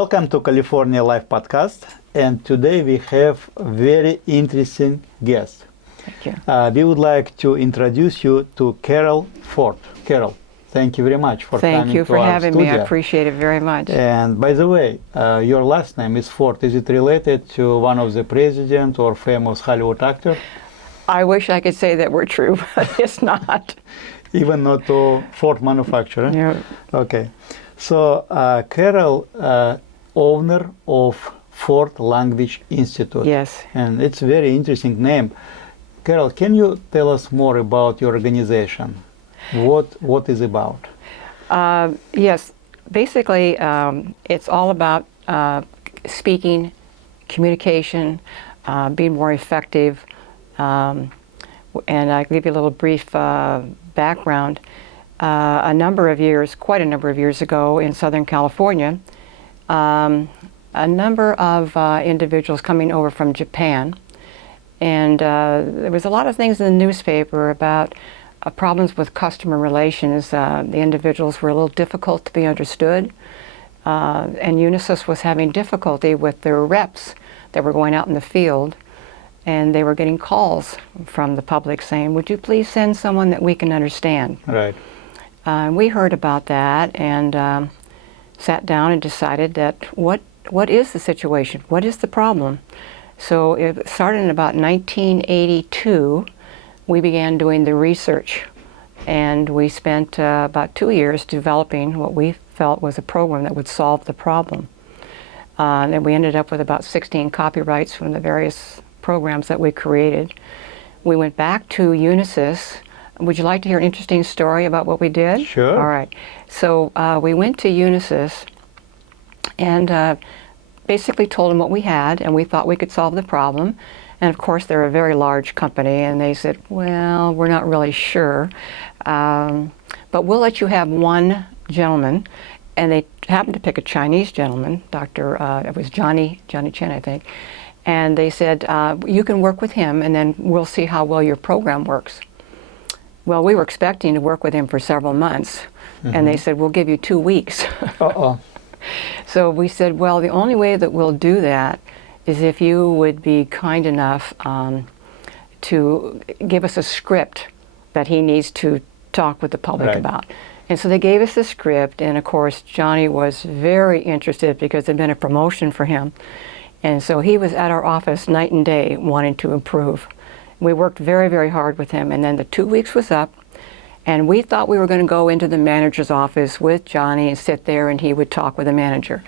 Welcome to California Live Podcast, and today we have a very interesting guest. Thank you. We would like to introduce you to Carol Ford. Carol, thank you very much for coming to our studio. Thank you for having me. I appreciate it very much. And by the way, your last name is Ford. Is it related to one of the president or famous Hollywood actor? I wish I could say that we're true, but it's not. Even not to Ford manufacturer? No. Okay. So Carol, owner of Ford Language Institute. Yes. And it's a very interesting name. Carol, can you tell us more about your organization? What is about? Yes. Basically, it's all about speaking, communication, being more effective. And I'll give you a little brief background. Quite a number of years ago in Southern California, a number of individuals coming over from Japan, and there was a lot of things in the newspaper about problems with customer relations. The individuals were a little difficult to be understood, and Unisys was having difficulty with their reps that were going out in the field, and they were getting calls from the public saying, "Would you please send someone that we can understand?" Right. We heard about that and sat down and decided that what is the situation? What is the problem? So it started in about 1982. We began doing the research, and we spent about 2 years developing what we felt was a program that would solve the problem. And we ended up with about 16 copyrights from the various programs that we created. We went back to Unisys. Would you like to hear an interesting story about what we did? Sure. All right. So we went to Unisys and basically told them what we had, and we thought we could solve the problem. And of course, they're a very large company, and they said, "Well, we're not really sure, but we'll let you have one gentleman." And they happened to pick a Chinese gentleman, it was Johnny Chen, I think. And they said, "You can work with him, and then we'll see how well your program works." Well, we were expecting to work with him for several months, and they said, "We'll give you 2 weeks." Uh-oh. So we said, well, the only way that we'll do that is if you would be kind enough to give us a script that he needs to talk with the public about. And so they gave us the script, and of course, Johnny was very interested because there'd been a promotion for him. And so he was at our office night and day wanting to improve. We worked very, very hard with him, and then the 2 weeks was up, and we thought we were going to go into the manager's office with Johnny and sit there and he would talk with the manager.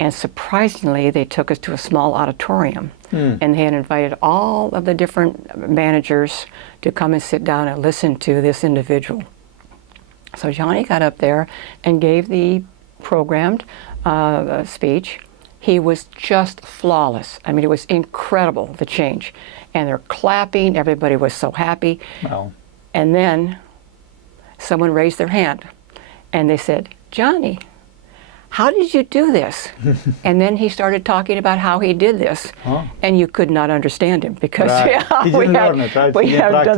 And surprisingly, they took us to a small auditorium, and they had invited all of the different managers to come and sit down and listen to this individual. So Johnny got up there and gave the programmed speech. He was just flawless. I mean, it was incredible, the change. And they're clapping, everybody was so happy. Wow. And then someone raised their hand and they said, "Johnny, how did you do this?" And then he started talking about how he did this. And you could not understand him because we hadn't done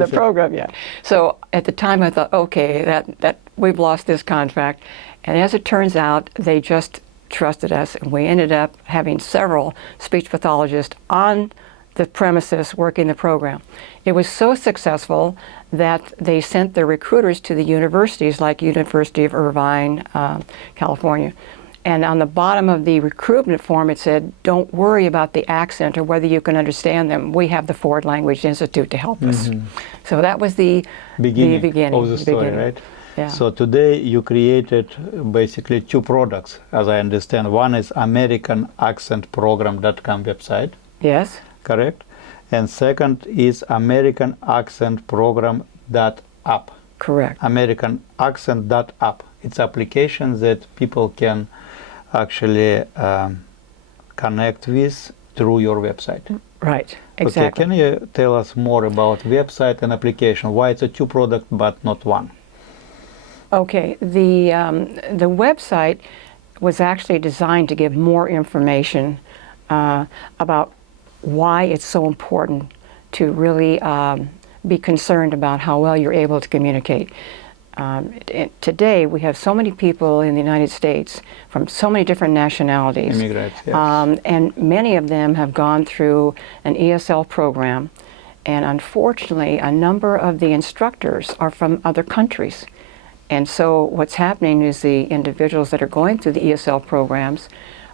the program yet. So at the time I thought, okay, that we've lost this contract. And as it turns out, they just trusted us, and we ended up having several speech pathologists on the premises working the program. It was so successful that they sent their recruiters to the universities like University of Irvine, California. And on the bottom of the recruitment form it said, "Don't worry about the accent or whether you can understand them. We have the Ford Language Institute to help us." So that was the beginning of the story, right? Yeah. So today you created basically 2 products, as I understand. One is AmericanAccentProgram.com website. Yes. Correct. And second is AmericanAccentProgram.app. Correct. AmericanAccent.app. It's application that people can actually connect with through your website. Right. Exactly. Okay. Can you tell us more about website and application? Why it's a 2 product but not one? Okay, the website was actually designed to give more information about why it's so important to really be concerned about how well you're able to communicate. today we have so many people in the United States from so many different nationalities. Immigrants, yes. And many of them have gone through an ESL program. And unfortunately, a number of the instructors are from other countries. And so what's happening is the individuals that are going through the ESL programs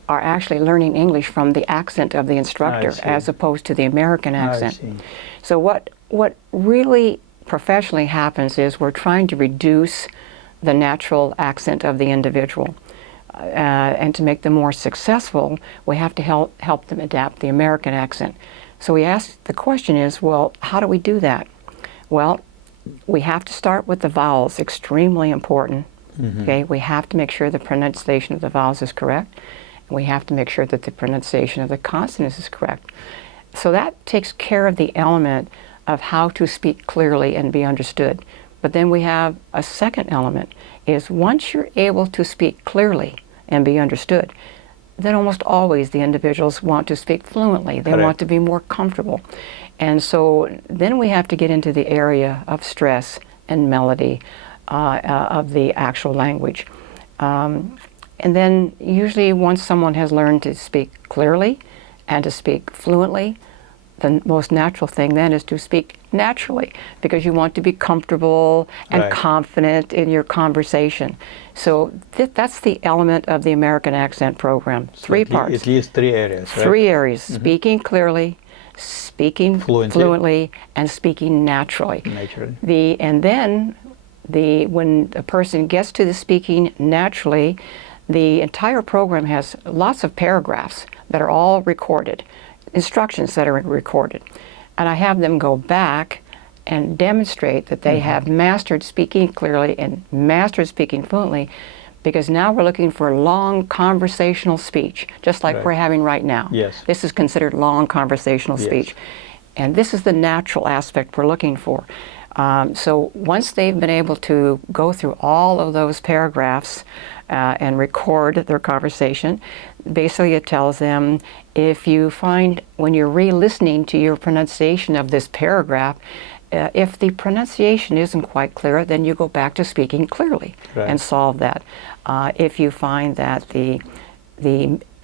are actually learning English from the accent of the instructor as opposed to the American accent. So what really professionally happens is we're trying to reduce the natural accent of the individual. And to make them more successful, we have to help them adapt the American accent. So we asked, the question is, well, how do we do that? Well, we have to start with the vowels, extremely important. Okay, we have to make sure the pronunciation of the vowels is correct. And we have to make sure that the pronunciation of the consonants is correct. So that takes care of the element of how to speak clearly and be understood. But then we have a second element, is once you're able to speak clearly and be understood, then almost always the individuals want to speak fluently. They want to be more comfortable. And so then we have to get into the area of stress and melody of the actual language. And then usually once someone has learned to speak clearly and to speak fluently, the most natural thing then is to speak naturally, because you want to be comfortable and confident in your conversation. So that's the element of the American Accent Program. Three parts. At least 3 areas, right? 3 areas. Speaking clearly, speaking fluently, and speaking naturally. And then when a person gets to the speaking naturally, the entire program has lots of paragraphs that are all recorded, instructions that are recorded. And I have them go back and demonstrate that they have mastered speaking clearly and mastered speaking fluently, because now we're looking for long conversational speech, just like we're having right now. This is considered long conversational speech. And this is the natural aspect we're looking for. So once they've been able to go through all of those paragraphs and record their conversation, basically it tells them, if you find when you're re-listening to your pronunciation of this paragraph, if the pronunciation isn't quite clear, then you go back to speaking clearly and solve that. If you find that the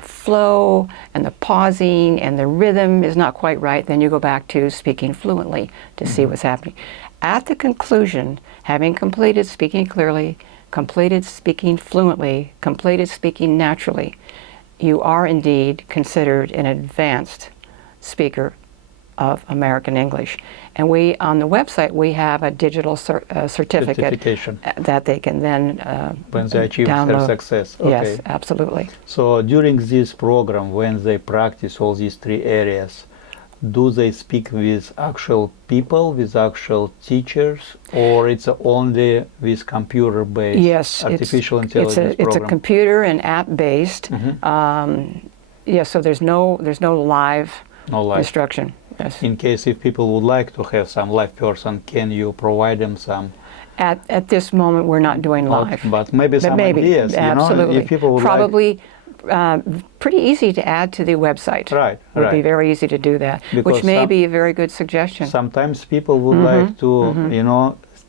flow and the pausing and the rhythm is not quite right, then you go back to speaking fluently to see what's happening. At the conclusion, having completed speaking clearly, completed speaking fluently, completed speaking naturally, you are indeed considered an advanced speaker of American English. And we, on the website, we have a digital certification that they can then when they achieve download. their success. Yes, absolutely. So during this program, when they practice all these 3 areas, do they speak with actual people, with actual teachers, or it's only with computer-based artificial intelligence program? It's a computer and app-based. So there's no live instruction. In case if people would like to have some live person, can you provide them some? At this moment, we're not doing live. But maybe some ideas, absolutely. If people would probably pretty easy to add to the website. It would be very easy to do that, because which may be a very good suggestion. Sometimes people would like to,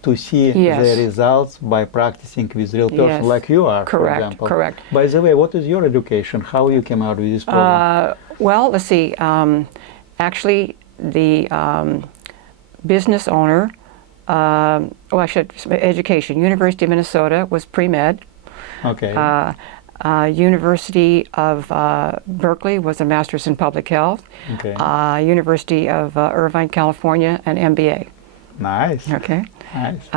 to see the results by practicing with real person, like you are, for example. Correct. By the way, what is your education? How you came out with this program? Well, let's see. Actually, the business owner, education, University of Minnesota was pre-med. University of Berkeley was a master's in public health. University of Irvine, California, an MBA. Nice. Nice.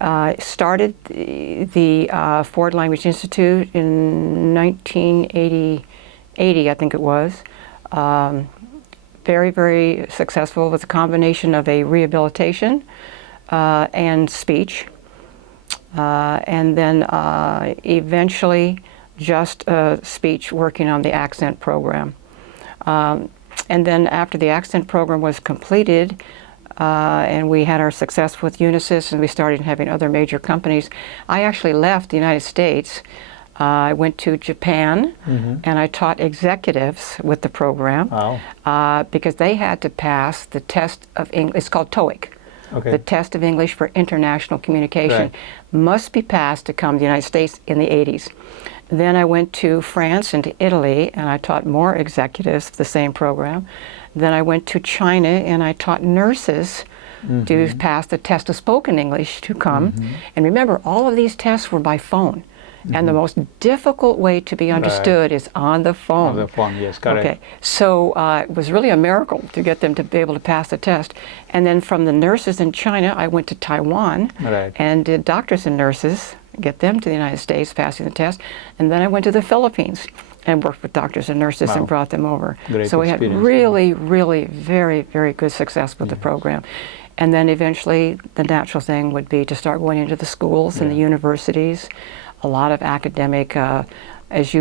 I started the Ford Language Institute in 1980, I think it was. Very, very successful with a combination of a rehabilitation and speech. And then eventually just speech, working on the accent program. And then after the accent program was completed, and we had our success with Unisys and we started having other major companies, I actually left the United States. I went to Japan and I taught executives with the program because they had to pass the test of English. It's called TOEIC. Okay. the test of English for international communication, Right. must be passed to come to the United States in the 80s. Then I went to France and to Italy, and I taught more executives the same program. Then I went to China, and I taught nurses to pass the test of spoken English to come. And remember, all of these tests were by phone. And the most difficult way to be understood is on the phone. On the phone, yes, correct. Okay, so it was really a miracle to get them to be able to pass the test. And then from the nurses in China, I went to Taiwan Right. and did doctors and nurses, get them to the United States passing the test. And then I went to the Philippines and worked with doctors and nurses and Wow. brought them over. Great So we had experience. really, really very, very good success with the program. And then eventually the natural thing would be to start going into the schools and the universities. A lot of academic, if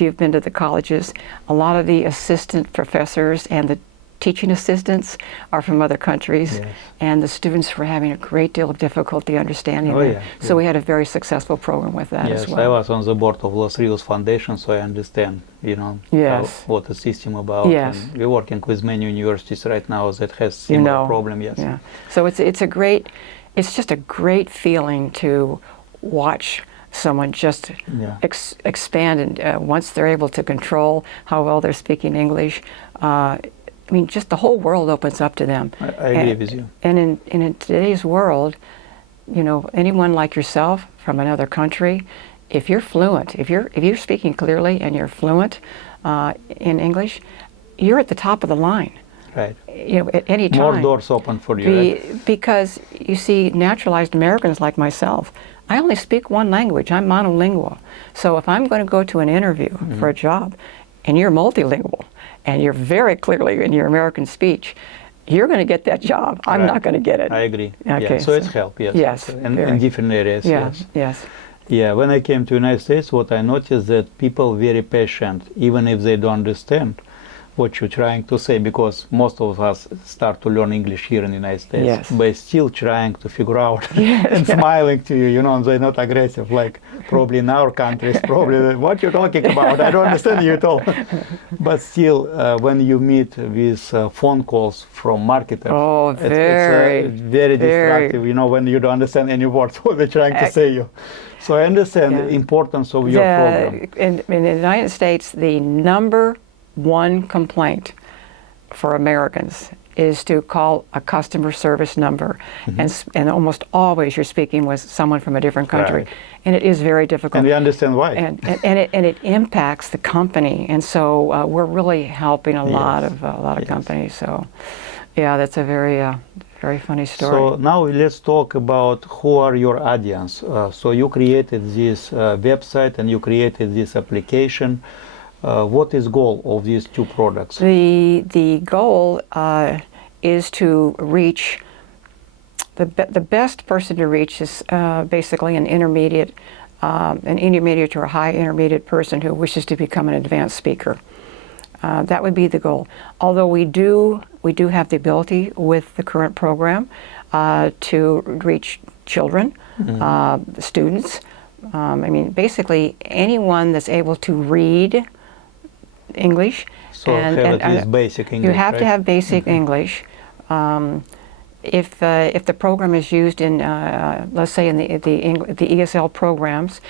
you've been to the colleges, a lot of the assistant professors and the teaching assistants are from other countries, Yes. and the students were having a great deal of difficulty understanding Oh, them. yeah, So we had a very successful program with that Yes, as I well. was on the board of Los Rios Foundation, so I understand, Yes. what the system about. Yes. And we're working with many universities right now that has similar problem. Yes. Yeah. So it's just a great feeling to watch someone just Yeah. expand, and once they're able to control how well they're speaking English, I mean, just the whole world opens up to them. I agree with you. And in today's world, anyone like yourself from another country, if you're fluent, if you're speaking clearly and you're fluent in English, you're at the top of the line. Right. At any time. More doors open for you. Right? Because you see, naturalized Americans like myself, I only speak one language. I'm monolingual. So if I'm going to go to an interview for a job, and you're multilingual, and you're very clearly in your American speech, you're going to get that job. I'm Right. not going to get it. I agree. Okay, Yeah. So it's help. Yes. Yes. In different areas. Yeah. Yes. Yes. Yeah. When I came to United States, what I noticed that people very patient, even if they don't understand what you're trying to say, because most of us start to learn English here in the United States, Yes. but still trying to figure out Yes, and yeah. smiling to you, and they're not aggressive like probably in our countries, probably what you're talking about, I don't understand you at all. But still, when you meet with phone calls from marketers, Oh, it's very, very distractive, when you don't understand any words what they're trying to say you. So I understand the importance of your program. In the United States, the number one complaint for Americans is to call a customer service number, and almost always you're speaking with someone from a different country, Right. and it is very difficult. And we understand why. And it impacts the company, and so we're really helping a lot of Yes. companies. So, yeah, that's a very funny story. So now let's talk about who are your audience. So you created this website and you created this application. What is goal of these two products? The goal is to reach the best person to reach is basically an intermediate or a high intermediate person who wishes to become an advanced speaker. That would be the goal. Although we do have the ability with the current program to reach children, students. I mean, basically anyone that's able to read English. So have at least basic English. You have to right? have basic English. If the program is used in, let's say in the ESL programs,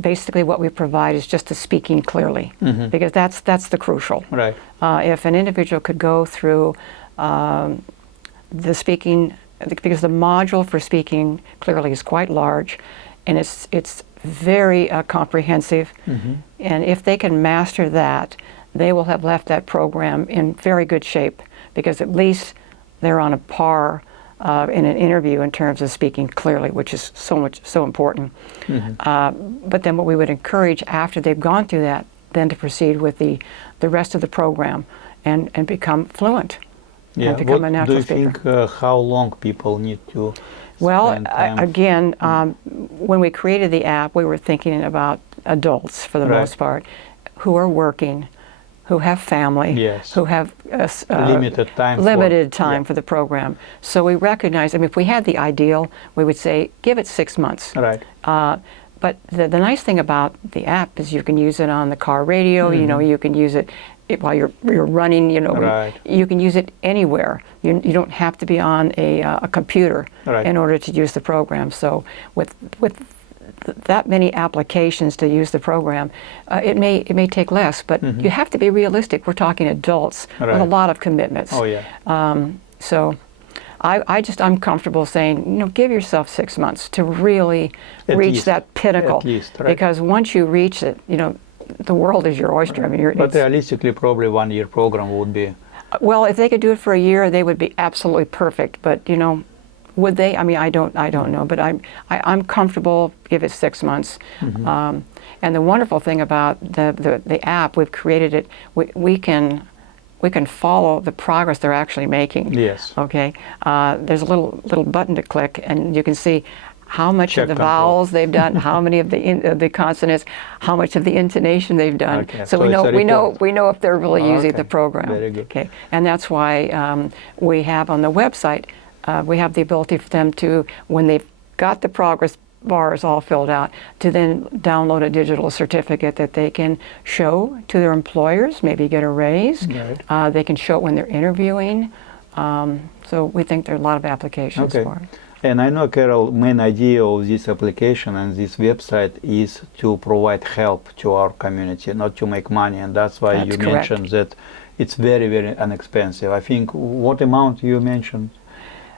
basically what we provide is just the speaking clearly, because that's the crucial. Right. If an individual could go through the speaking, because the module for speaking clearly is quite large, and it's very comprehensive, and if they can master that, they will have left that program in very good shape, because at least they're on a par in an interview in terms of speaking clearly, which is so important. But then what we would encourage after they've gone through that, then to proceed with the rest of the program and become fluent. Yeah. And become What a do natural you speaker. think? How long people need to? Well, spend time? again, when we created the app, we were thinking about adults for the Right. most part, who are working, who have family, Yes. who have Limited time. limited time for the program. So we recognize, I mean, if we had the ideal, we would say, give it 6 months. Right. But the nice thing about the app is you can use it on the car radio, you can use it while you're running, Right. you can use it anywhere. You don't have to be on a computer Right. in order to use the program. So with that many applications to use the program, it may take less, but you have to be realistic. We're talking adults with a Right. lot of commitments. Oh, yeah. So I'm comfortable saying, give yourself 6 months to really At reach least. that pinnacle. At least, right. Because once you reach it, the world is your oyster. I mean, But realistically, probably 1-year program would be. well, if they could do it for a year, they would be absolutely perfect. But would they? I mean, I don't know. But I'm comfortable if it's 6 months. And the wonderful thing about the app, we've created it. We can follow the progress they're actually making. Yes. Okay. There's a little button to click, and you can see how much Check of the control. vowels they've done, how many of the consonants, how much of the intonation they've done. Okay, So so it's a report. we know if they're really using Okay, the program. very good. Okay, and that's why we have on the website we have the ability for them to, when they've got the progress bars all filled out, to then download a digital certificate that they can show to their employers, maybe get a raise. Right. They can show it when they're interviewing. So we think there are a lot of applications Okay. for it. And I know, Carol, main idea of this application and this website is to provide help to our community, not to make money. And that's why That's you correct. mentioned that it's very, very inexpensive. I think, what amount you mentioned?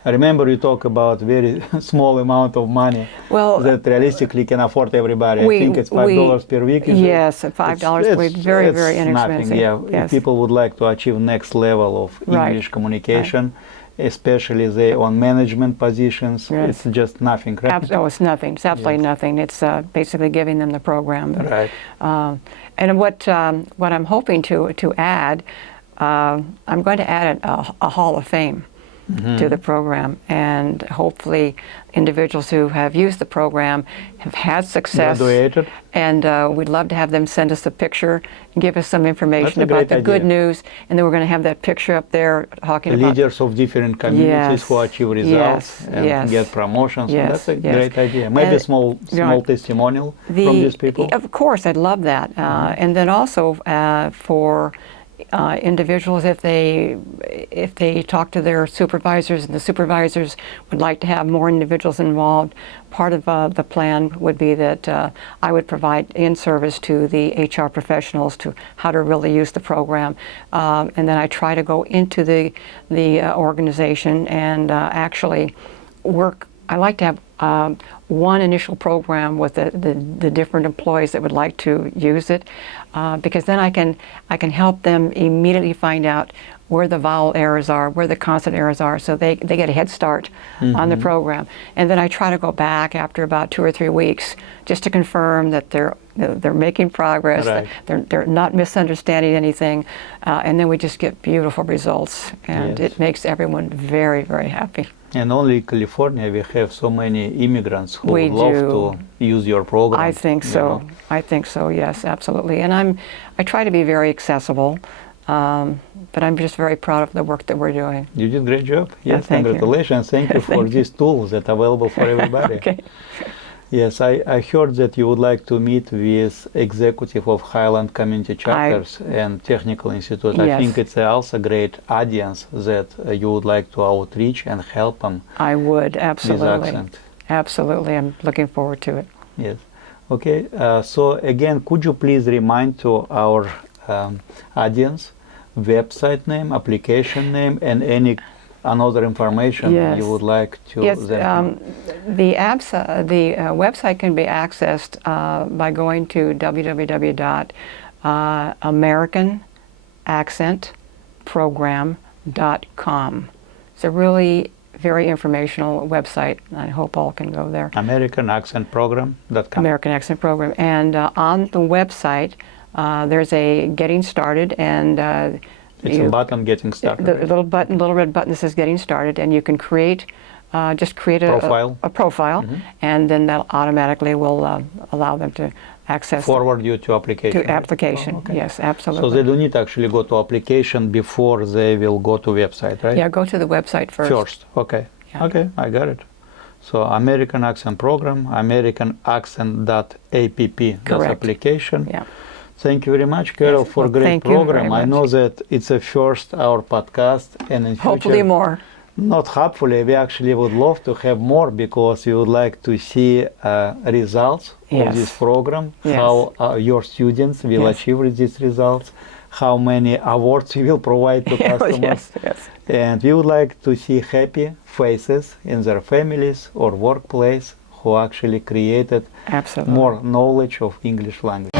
I remember you talk about very small amount of money Well, that realistically can afford everybody. I think it's $5 per week. Is it? Yes, $5 week, very, very it's inexpensive. Nothing, yeah. Yes. If people would like to achieve next level of Right. English communication, especially they on management positions, Yes. it's just nothing, right? It's nothing. It's absolutely Yes. nothing. It's basically giving them the program. But, Right. and what I'm hoping to add, I'm going to add a Hall of Fame to the program, and hopefully individuals who have used the program have had success. Graduated. And we'd love to have them send us a picture and give us some information That's a about great the good idea. news. And then we're going to have that picture up there talking about Leaders of different communities Yes. who achieve results Yes. and Yes. get promotions. Yes. That's a Yes. great idea. Maybe And, small know, testimonial from these people. Of course, I'd love that. And then also for individuals, if they talk to their supervisors and the supervisors would like to have more individuals involved, part of the plan would be that I would provide in-service to the HR professionals to how to really use the program. And then I try to go into the organization and actually work. I like to have one initial program with the different employees that would like to use it, because then I can help them immediately find out where the vowel errors are, where the consonant errors are, so they get a head start on the program. And then I try to go back after about 2 or 3 weeks just to confirm that they're making progress, Right. that they're not misunderstanding anything, and then we just get beautiful results, and Yes. it makes everyone very, very happy. And only in California we have so many immigrants who We would love do. to use your program. I think you so. know. I think so. Yes, absolutely. And I try to be very accessible, but I'm just very proud of the work that we're doing. You did a great job. Yeah, Yes, thank you. congratulations. Thank you for Thank you. these tools that are available for everybody. Okay. Yes, I heard that you would like to meet with executive of Highland Community Chapters and Technical Institute. I Yes. think it's also a great audience that you would like to outreach and help them I would, with absolutely. accent. Absolutely. I'm looking forward to it. Yes. Okay. So again, could you please remind to our audience website name, application name, and any another information Yes. you would like to Yes, them? the website can be accessed by going to www.americanaccentprogram.com. It's a really very informational website. I hope all can go there. AmericanAccentProgram.com. American Accent Program. And on the website, there's a Getting Started, and It's a button getting started. the little red button that says Getting Started, and you can just create a profile, and then that automatically will allow them to access Forward you to application. to application. Oh, okay. Yes, So absolutely. they don't need to actually go to application before they will go to website, right? Yeah, go to the website first. Okay. Yeah. Okay, I got it. So American Accent Program, AmericanAccent.app, that's Correct. application. Yeah. Thank you very much, Carol, Yes. for Well, great thank you program. very I much. know that it's a first our podcast, and in Hopefully future, more. not hopefully, we actually would love to have more because we would like to see results of this Yes. program, Yes. how your students will Yes. achieve with these results, how many awards we will provide to customers. Yes. And we would like to see happy faces in their families or workplace who actually created Absolutely. more knowledge of English language.